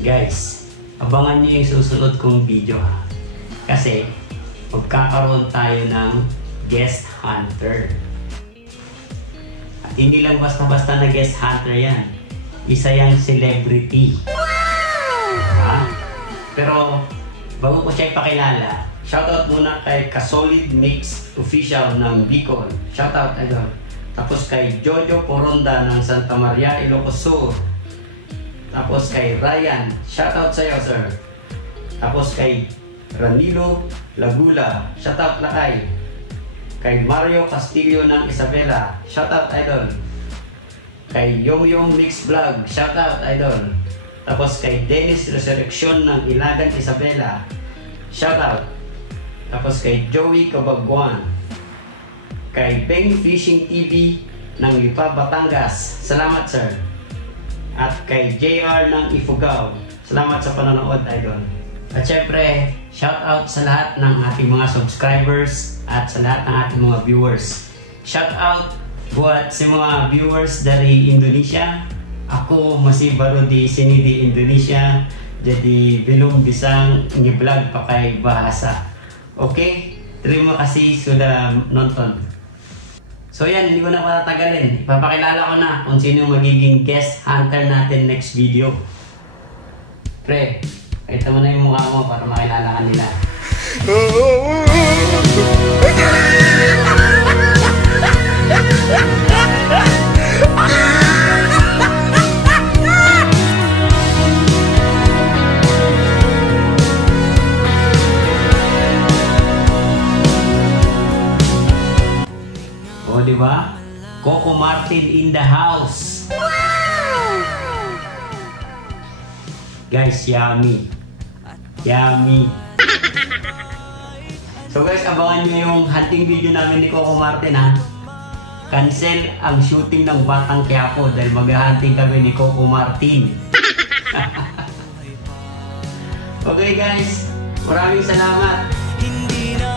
Guys, abangan nyo yung susunod kong video ha. Kasi magkakaroon tayo ng guest hunter. At hindi lang basta-basta na guest hunter yan. Isa yang celebrity. Ha? Pero bago ko siya ipakilala, shoutout muna kay Kasolid Mix Official ng Bicol. Shoutout agad. Tapos kay Jojo Poronda ng Santa Maria, Ilocos Sur. Tapos kay Ryan, shoutout sa'yo sir. Tapos kay Ranilo Lagula, shoutout lakay. Kay Mario Castillo ng Isabela, shoutout idol. Kay Yong Mix Vlog, shoutout idol. Tapos kay Dennis Resurrection ng Ilagan Isabela, shoutout. Tapos kay Joey Cabagwan. Kay Beng Fishing TV ng Lipa, Batangas, salamat sir. At kay JR ng Ifugao, salamat sa panonood idol. At syempre, shoutout sa lahat ng ating mga subscribers at sa lahat ng ating mga viewers. Shoutout buat sa mga viewers dari Indonesia. Ako masih baru di sini di Indonesia, jadi belum bisa nge-vlog pakai bahasa. Oke, terima kasih sudah nonton. So yan, hindi ko na patatagalin. Ipapakilala ko na kung sino magiging guest hunter natin next video. Pre, pakita mo na yung mukha mo para makilala ka nila. O, diba? Coco Martin in the house. Wow! Guys, yummy. Yummy. So guys, abangan nyo yung hunting video namin ni Coco Martin ha. Cancel ang shooting ng Batang Quiapo dahil mag-hunting kami ni Coco Martin. Okay guys, maraming salamat. Hindi na